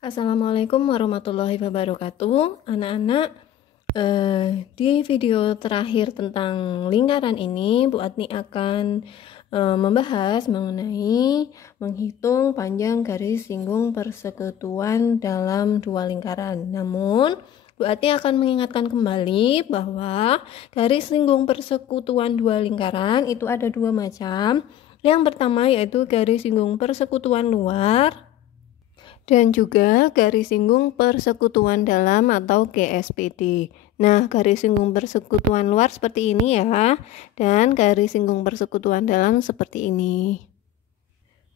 Assalamualaikum warahmatullahi wabarakatuh. Anak-anak, di video terakhir tentang lingkaran ini, Bu Atni akan membahas mengenai menghitung panjang garis singgung persekutuan dalam dua lingkaran. Namun, Bu Atni akan mengingatkan kembali bahwa garis singgung persekutuan dua lingkaran itu ada dua macam. Yang pertama yaitu garis singgung persekutuan luar dan juga garis singgung persekutuan dalam atau GSPD. Nah, garis singgung persekutuan luar seperti ini ya, dan garis singgung persekutuan dalam seperti ini.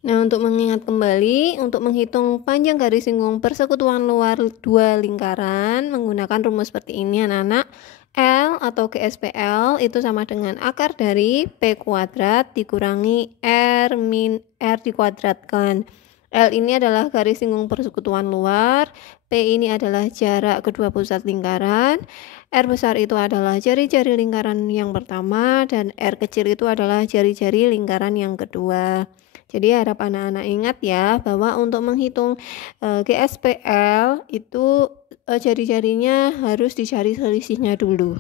Nah, untuk mengingat kembali, untuk menghitung panjang garis singgung persekutuan luar dua lingkaran menggunakan rumus seperti ini anak-anak. L atau GSPL itu sama dengan akar dari P kuadrat dikurangi R min R dikuadratkan. L ini adalah garis singgung persekutuan luar, P ini adalah jarak kedua pusat lingkaran, R besar itu adalah jari-jari lingkaran yang pertama, dan R kecil itu adalah jari-jari lingkaran yang kedua. Jadi harap anak-anak ingat ya, bahwa untuk menghitung GSPL itu jari-jarinya harus dicari selisihnya dulu.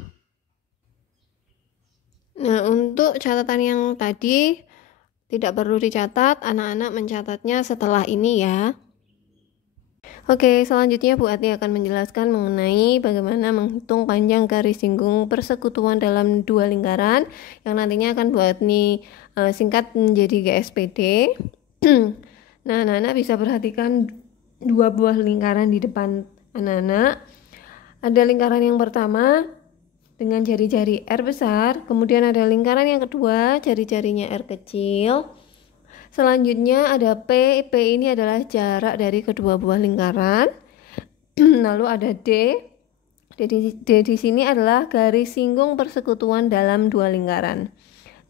Nah, untuk catatan yang tadi tidak perlu dicatat, anak-anak mencatatnya setelah ini ya. Oke, selanjutnya Bu Atni akan menjelaskan mengenai bagaimana menghitung panjang garis singgung persekutuan dalam dua lingkaran yang nantinya akan Bu Atni singkat menjadi GSPD. Nah, anak-anak bisa perhatikan dua buah lingkaran di depan anak-anak. Ada lingkaran yang pertama dengan jari-jari R besar, kemudian ada lingkaran yang kedua, jari-jarinya R kecil. Selanjutnya ada P ini adalah jarak dari kedua buah lingkaran. Lalu ada D di sini adalah garis singgung persekutuan dalam dua lingkaran.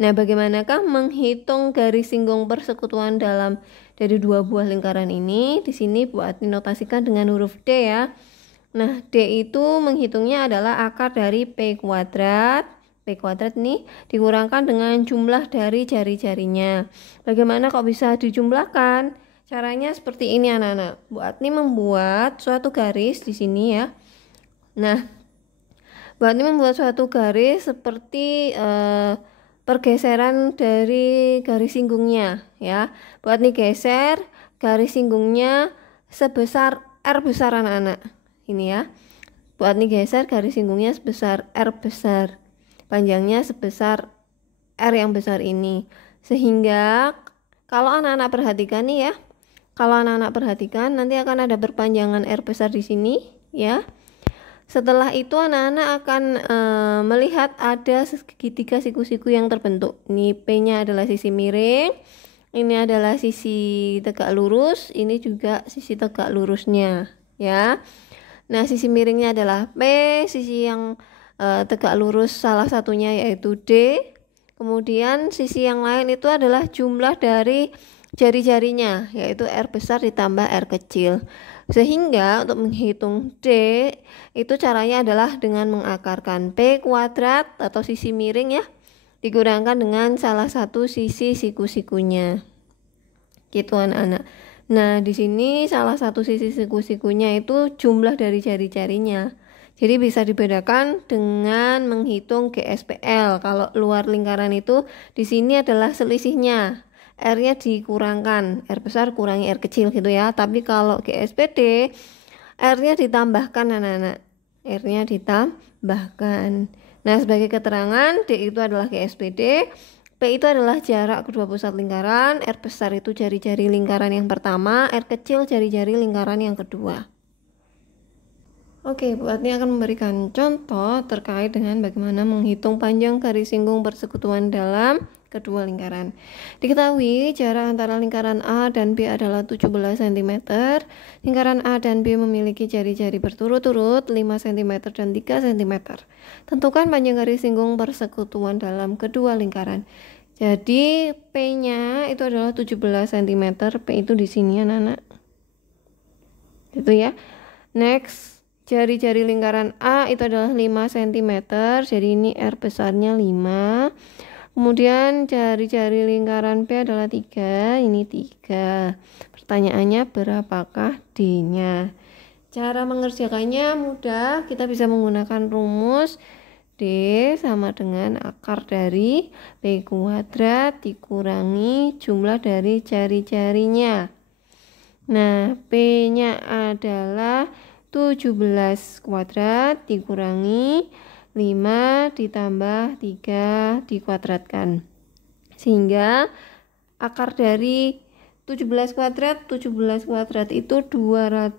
Nah, bagaimanakah menghitung garis singgung persekutuan dalam dari dua buah lingkaran ini? Di sini Bu Atni notasikan dengan huruf D ya. Nah, D itu menghitungnya adalah akar dari P kuadrat. P kuadrat ini dikurangkan dengan jumlah dari jari-jarinya. Bagaimana kok bisa dijumlahkan? Caranya seperti ini anak-anak. Bu Atni membuat suatu garis di sini ya. Nah, Bu Atni membuat suatu garis seperti pergeseran dari garis singgungnya ya. Bu Atni geser garis singgungnya sebesar R besar anak-anak. Ini ya, Bu Atni geser garis singgungnya sebesar R besar, panjangnya sebesar R yang besar ini, sehingga kalau anak-anak perhatikan nih ya, kalau anak-anak perhatikan nanti akan ada perpanjangan R besar di sini ya. Setelah itu anak-anak akan melihat ada segitiga siku-siku yang terbentuk. Ini P-nya adalah sisi miring, ini adalah sisi tegak lurus, ini juga sisi tegak lurusnya ya. Nah, sisi miringnya adalah P, sisi yang tegak lurus salah satunya yaitu D. Kemudian sisi yang lain itu adalah jumlah dari jari-jarinya, yaitu R besar ditambah R kecil. Sehingga untuk menghitung D, itu caranya adalah dengan mengakarkan P kuadrat atau sisi miring ya, dikurangkan dengan salah satu sisi siku-sikunya. Gitu anak-anak. Nah, di sini salah satu sisi siku-sikunya itu jumlah dari jari-jarinya. Jadi bisa dibedakan dengan menghitung GSPL. Kalau luar lingkaran itu di sini adalah selisihnya. R-nya dikurangkan, R besar kurangi R kecil gitu ya. Tapi kalau GSPD, R-nya ditambahkan anak-anak. R-nya ditambahkan. Nah, sebagai keterangan, D itu adalah GSPD. P itu adalah jarak kedua pusat lingkaran, R besar itu jari-jari lingkaran yang pertama, R kecil jari-jari lingkaran yang kedua. Oke, Bu Atni akan memberikan contoh terkait dengan bagaimana menghitung panjang garis singgung persekutuan dalam kedua lingkaran. Diketahui jarak antara lingkaran A dan B adalah 17 cm. Lingkaran A dan B memiliki jari-jari berturut-turut 5 cm dan 3 cm. Tentukan panjang garis singgung persekutuan dalam kedua lingkaran. Jadi P-nya itu adalah 17 cm. P itu di sini anak-anak. Gitu ya. Next, jari-jari lingkaran A itu adalah 5 cm. Jadi ini R besarnya 5. Kemudian jari-jari lingkaran P adalah 3, ini 3. Pertanyaannya berapakah D-nya? Cara mengerjakannya mudah, kita bisa menggunakan rumus D sama dengan akar dari P kuadrat dikurangi jumlah dari jari-jarinya. Nah, P-nya adalah 17 kuadrat dikurangi 5 ditambah 3 dikuadratkan. Sehingga akar dari 17 kuadrat itu 289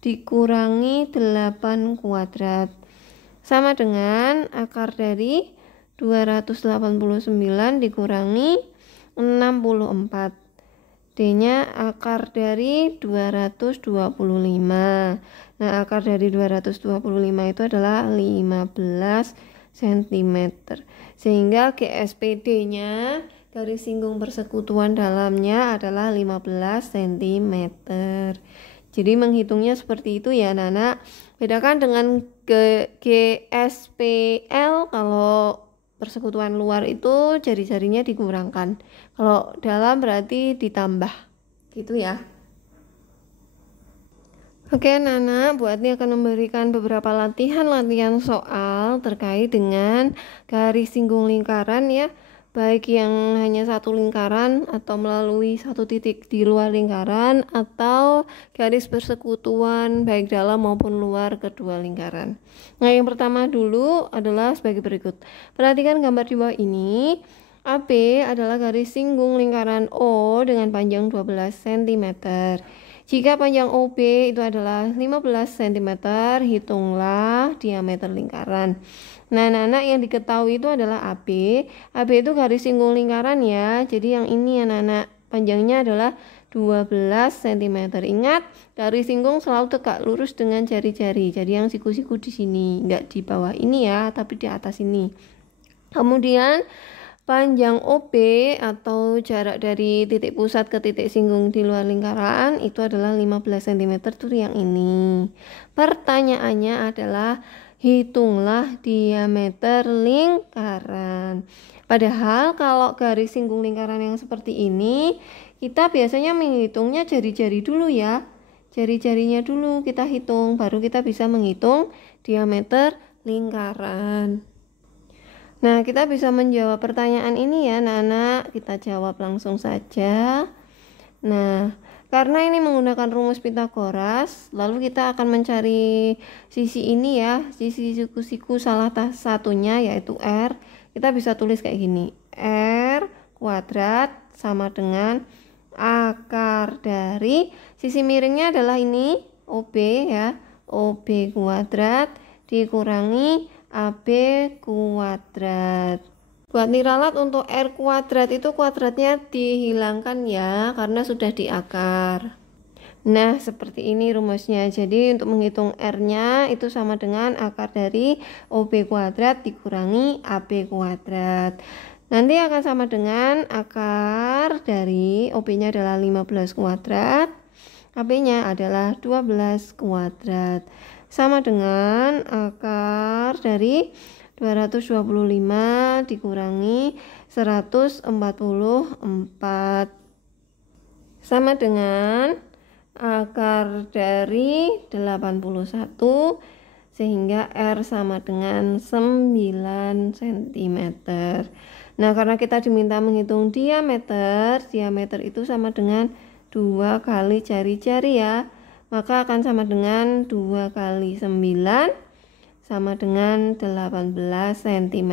dikurangi 8 kuadrat. Sama dengan akar dari 289 dikurangi 64. D-nya akar dari 225. Nah, akar dari 225 itu adalah 15 cm. Sehingga GSPD-nya garis singgung persekutuan dalamnya adalah 15 cm. Jadi menghitungnya seperti itu ya anak-anak. Bedakan dengan GSPL, kalau persekutuan luar itu jari-jarinya dikurangkan. Kalau dalam berarti ditambah. Gitu ya. Oke anak-anak, Bu Atni akan memberikan beberapa latihan soal terkait dengan garis singgung lingkaran ya. Baik yang hanya satu lingkaran atau melalui satu titik di luar lingkaran atau garis persekutuan baik dalam maupun luar kedua lingkaran. Nah, yang pertama dulu adalah sebagai berikut. Perhatikan gambar di bawah ini. AB adalah garis singgung lingkaran O dengan panjang 12 cm. Jika panjang OB itu adalah 15 cm, hitunglah diameter lingkaran. Nah, anak-anak yang diketahui itu adalah AB. AB itu garis singgung lingkaran ya. Jadi yang ini anak-anak panjangnya adalah 12 cm. Ingat, garis singgung selalu tegak lurus dengan jari-jari. Jadi yang siku-siku di sini, enggak di bawah ini ya, tapi di atas ini. Kemudian panjang OB atau jarak dari titik pusat ke titik singgung di luar lingkaran itu adalah 15 cm itu yang ini. Pertanyaannya adalah hitunglah diameter lingkaran. Padahal kalau garis singgung lingkaran yang seperti ini, kita biasanya menghitungnya jari-jari dulu ya. Jari-jarinya dulu kita hitung, baru kita bisa menghitung diameter lingkaran. Nah, kita bisa menjawab pertanyaan ini ya, anak-anak. Kita jawab langsung saja. Nah, karena ini menggunakan rumus Pitagoras, lalu kita akan mencari sisi ini ya, sisi siku-siku salah satunya yaitu R. Kita bisa tulis kayak gini. R kuadrat sama dengan akar dari sisi miringnya adalah ini OB ya. OB kuadrat dikurangi AB kuadrat. Buat niralat untuk R kuadrat itu kuadratnya dihilangkan ya, karena sudah di akar. Nah, seperti ini rumusnya. Jadi untuk menghitung R-nya itu sama dengan akar dari OB kuadrat dikurangi AB kuadrat. Nanti akan sama dengan akar dari OB-nya adalah 15 kuadrat, AB-nya adalah 12 kuadrat. Sama dengan akar dari 225 dikurangi 144 sama dengan akar dari 81 sehingga R sama dengan 9 cm. Nah, karena kita diminta menghitung diameter itu sama dengan 2 kali jari-jari ya, maka akan sama dengan 2 kali 9 sama dengan 18 cm.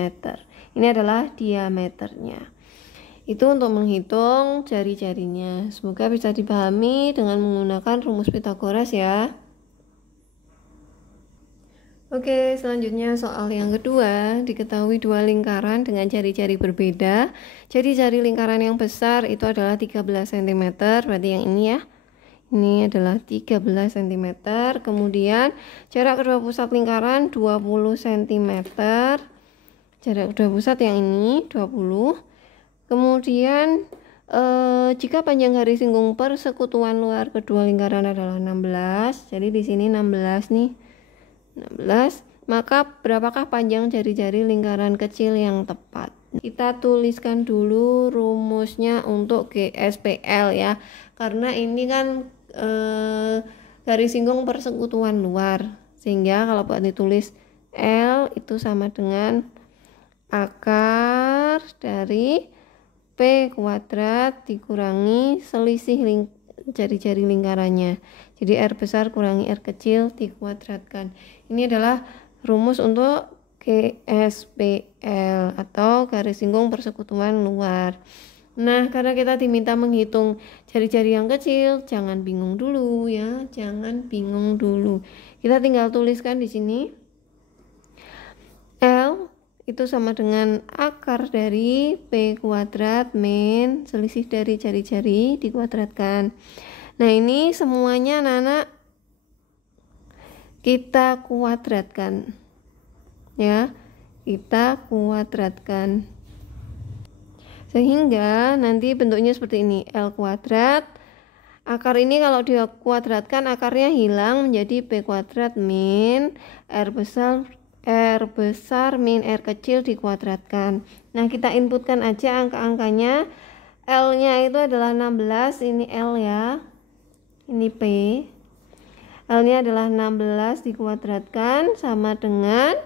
Ini adalah diameternya. Itu untuk menghitung jari-jarinya. Semoga bisa dipahami dengan menggunakan rumus Pitagoras ya. Oke, selanjutnya soal yang kedua. Diketahui dua lingkaran dengan jari-jari berbeda. Jadi jari lingkaran yang besar itu adalah 13 cm, berarti yang ini ya. Ini adalah 13 cm. Kemudian jarak kedua pusat lingkaran 20 cm. Jarak kedua pusat yang ini 20. Kemudian jika panjang garis singgung persekutuan luar kedua lingkaran adalah 16. Jadi di sini 16 nih. 16. Maka berapakah panjang jari-jari lingkaran kecil yang tepat? Kita tuliskan dulu rumusnya untuk GSPL ya, karena ini kan garis singgung persekutuan luar, sehingga kalau buat ditulis L itu sama dengan akar dari P kuadrat dikurangi selisih jari-jari lingkarannya. Jadi R besar kurangi R kecil dikuadratkan. Ini adalah rumus untuk GSPL atau garis singgung persekutuan luar. Nah, karena kita diminta menghitung jari-jari yang kecil, jangan bingung dulu ya, jangan bingung dulu. Kita tinggal tuliskan di sini L itu sama dengan akar dari P kuadrat min selisih dari jari-jari dikuadratkan. Nah, ini semuanya anak-anak kita kuadratkan ya, kita kuadratkan sehingga nanti bentuknya seperti ini, L kuadrat. Akar ini kalau dia kuadratkan akarnya hilang menjadi P kuadrat min R besar min R kecil dikuadratkan. Nah, kita inputkan aja angka-angkanya. L-nya itu adalah 16, ini L ya, ini P. L-nya adalah 16 dikuadratkan sama dengan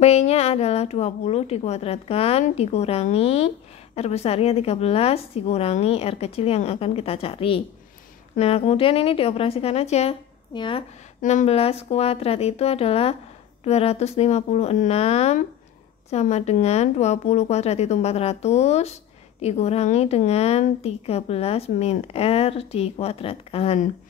P-nya adalah 20 dikuadratkan dikurangi R besarnya 13 dikurangi R kecil yang akan kita cari. Nah, kemudian ini dioperasikan aja ya. 16 kuadrat itu adalah 256 sama dengan 20 kuadrat itu 400 dikurangi dengan 13 min R dikuadratkan.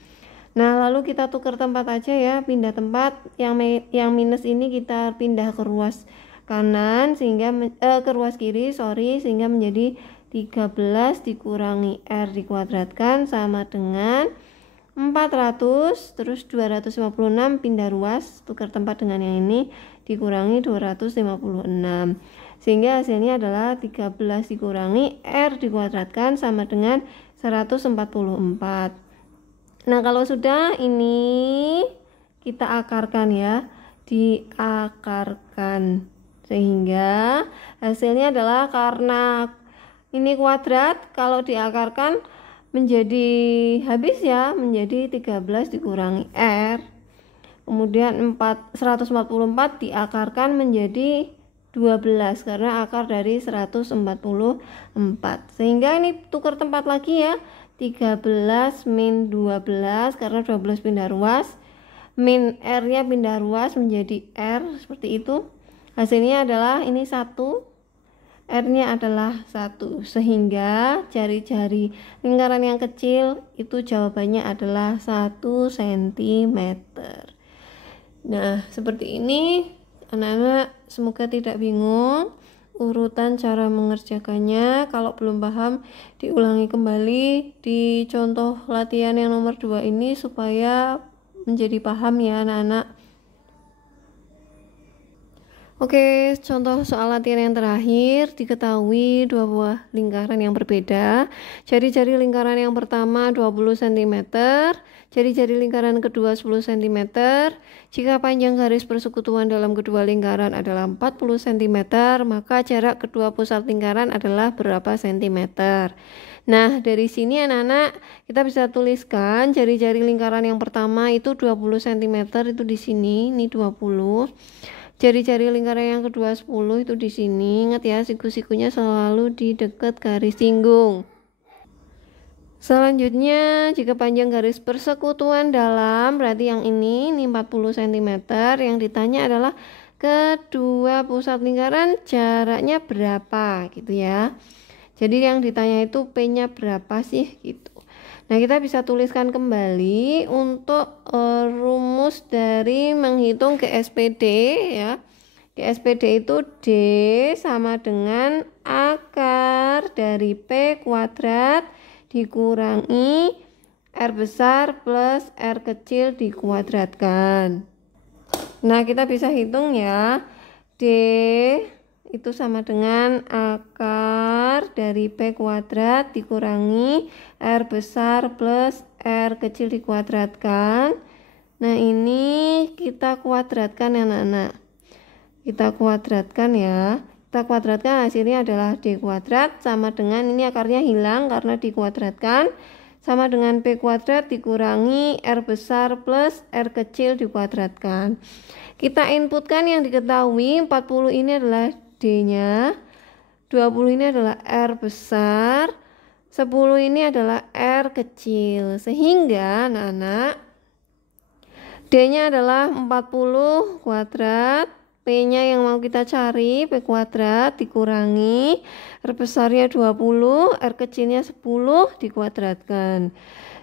Nah, lalu kita tukar tempat aja ya, pindah tempat. Yang minus ini kita pindah ke ruas kanan sehingga ke ruas kiri, sehingga menjadi 13 dikurangi R dikuadratkan sama dengan 400, terus 256 pindah ruas, tukar tempat dengan yang ini dikurangi 256. Sehingga hasilnya adalah 13 dikurangi R dikuadratkan sama dengan 144. Nah, kalau sudah ini kita akarkan ya, diakarkan sehingga hasilnya adalah karena ini kuadrat, kalau diakarkan menjadi habis ya, menjadi 13 dikurangi R, kemudian 144 diakarkan menjadi 12 karena akar dari 144, sehingga ini tukar tempat lagi ya, 13 min 12 karena 12 pindah ruas, min R nya pindah ruas menjadi R seperti itu. Hasilnya adalah ini 1, R nya adalah 1, sehingga jari-jari lingkaran yang kecil itu jawabannya adalah 1 cm. Nah, seperti ini anak-anak, semoga tidak bingung urutan cara mengerjakannya. Kalau belum paham, diulangi kembali di contoh latihan yang nomor 2 ini supaya menjadi paham ya anak-anak. Oke, contoh soal latihan yang terakhir. Diketahui dua buah lingkaran yang berbeda. Jari-jari lingkaran yang pertama 20 cm, jari-jari lingkaran kedua 10 cm. Jika panjang garis persekutuan dalam kedua lingkaran adalah 40 cm, maka jarak kedua pusat lingkaran adalah berapa cm? Nah, dari sini anak-anak kita bisa tuliskan jari-jari lingkaran yang pertama itu 20 cm itu di sini, ini 20. Jari-jari lingkaran yang kedua 10 itu di sini. Ingat ya, siku-sikunya selalu di dekat garis singgung. Selanjutnya, jika panjang garis persekutuan dalam, berarti yang ini 40 cm. Yang ditanya adalah kedua pusat lingkaran jaraknya berapa gitu ya. Jadi yang ditanya itu P-nya berapa sih gitu. Nah, kita bisa tuliskan kembali untuk rumus dari menghitung GSPD ya. GSPD itu D sama dengan akar dari P kuadrat dikurangi R besar plus R kecil dikuadratkan. Nah, kita bisa hitung ya. D itu sama dengan akar dari P kuadrat dikurangi R besar plus R kecil dikuadratkan. Nah, ini kita kuadratkan ya anak-anak. kita kuadratkan ya. Kita kuadratkan, hasilnya adalah D kuadrat sama dengan, ini akarnya hilang karena dikuadratkan, sama dengan P kuadrat dikurangi R besar plus R kecil dikuadratkan. Kita inputkan yang diketahui, 40 ini adalah D-nya, 20 ini adalah R besar, 10 ini adalah R kecil. Sehingga anak-anak, D-nya adalah 40 kuadrat, P-nya yang mau kita cari, P kuadrat dikurangi R besarnya 20, R kecilnya 10 dikuadratkan.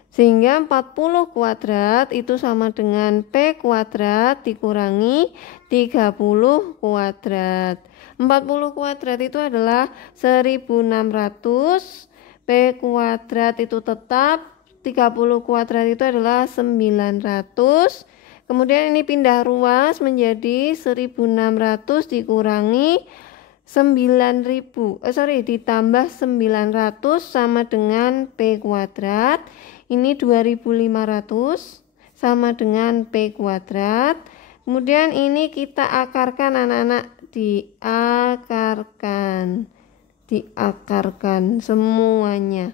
Sehingga 40 kuadrat itu sama dengan P kuadrat dikurangi 30 kuadrat. 40 kuadrat itu adalah 1600, P kuadrat itu tetap, 30 kuadrat itu adalah 900. Kemudian ini pindah ruas menjadi 1600 dikurangi ditambah 900 sama dengan P kuadrat. Ini 2500 sama dengan P kuadrat. Kemudian ini kita akarkan anak-anak, diakarkan semuanya.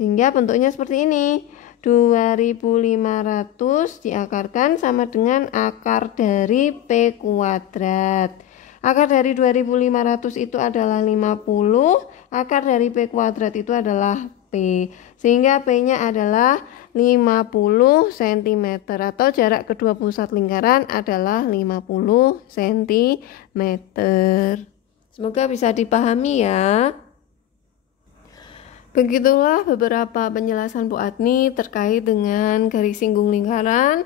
Sehingga bentuknya seperti ini. 2500 diakarkan sama dengan akar dari P kuadrat. Akar dari 2500 itu adalah 50, akar dari P kuadrat itu adalah P. Sehingga P-nya adalah 50 cm atau jarak kedua pusat lingkaran adalah 50 cm. Semoga bisa dipahami ya. Begitulah beberapa penjelasan Bu Adni terkait dengan garis singgung lingkaran,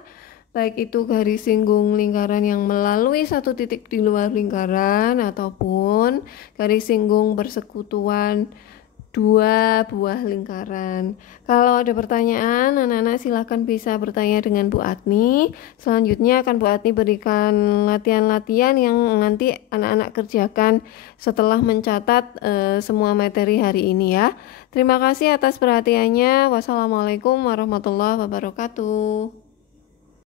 baik itu garis singgung lingkaran yang melalui satu titik di luar lingkaran ataupun garis singgung persekutuan dua buah lingkaran. Kalau ada pertanyaan, anak-anak silahkan bisa bertanya dengan Bu Adni. Selanjutnya akan Bu Adni berikan latihan-latihan yang nanti anak-anak kerjakan setelah mencatat semua materi hari ini ya. Terima kasih atas perhatiannya. Wassalamualaikum warahmatullahi wabarakatuh.